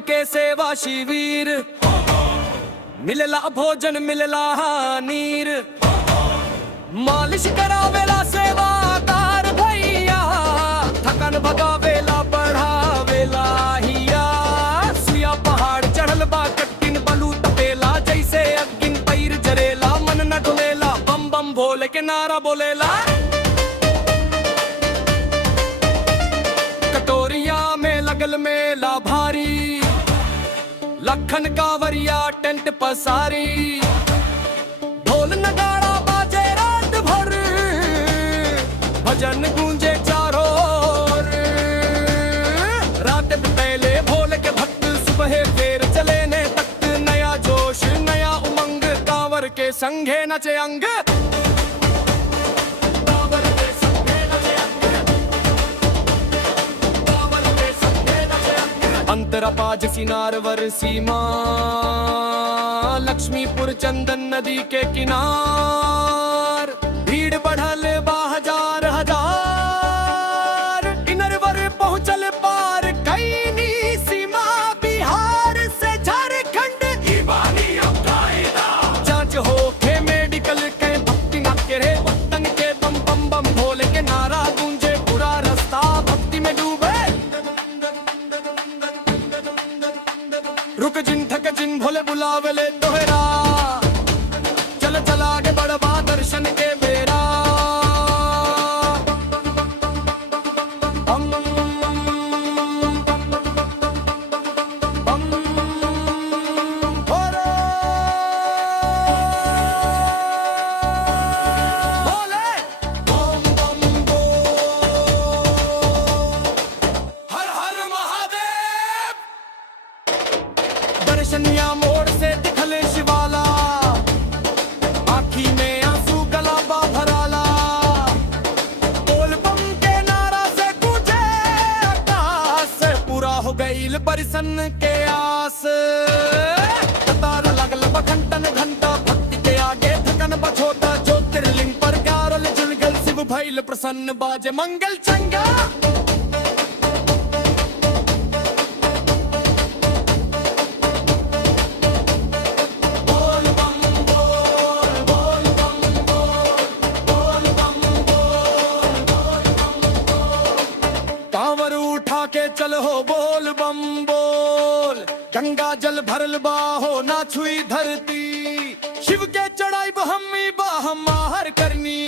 के सेवा शिविर, मिलेला भोजन मिलेला नीर, मालिश करावेला सेवादार भैया, थकन भगावेला बढ़ावेला हिया। सुया पहाड़ चढ़ल बा कठिन बलू तपेला, जैसे अग्गिन पैर जरेला मन न डोलेला, बम बम भोले के नारा बोलेला। कटोरिया में लगल मेला भारी, लखन कांवरिया टेंट पसारी, ढोल नगाड़ा बाजे रात भर, भजन गूंजे चारों ओर। रात पहले भोले के भक्त सुबह फेर चले ने तक, नया जोश नया उमंग, कांवर के संगे नचे अंग। अंतरपाज सिनारवर सीमा, लक्ष्मीपुर चंदन नदी के किनार, भीड़ बढ़ल बा हजार हजार, इनरवर पहुंचल पार कैनी सीमा, बिहार से झारखंड जांच हो के मेडिकल के भक्ति ना करे, वतन के बम बम बम भोले के नारा गूंजे, पूरा रास्ता भक्ति में डूबे। रुक जिन थक जिन भोले बुलावले तोहरा, चल चला आगे बढ़वा दर्शन के बेरा। बम बम भोले भोले, बम बम बोल, हर हर महादेव। दर्शनिया मोड़ से दिखले शिवाला, आँखी में आंसू गला बा भराला, बोल बम के नारा से गूंजे आकाश, पूरा हो गईल बरसन के आस। कतार लगल बघंटन घंटा, भक्ति के आगे थकन बछोटा, ज्योतिर्लिंग पर गारल जुलगल, शिव भइल प्रसन्न बाजे मंगल चंगा। कांवर उठा के चल हो बोल बम बोल, गंगा जल भरल बा हो ना छुई धरती, शिव के चढ़ाई बहमी बा हम हर करनी।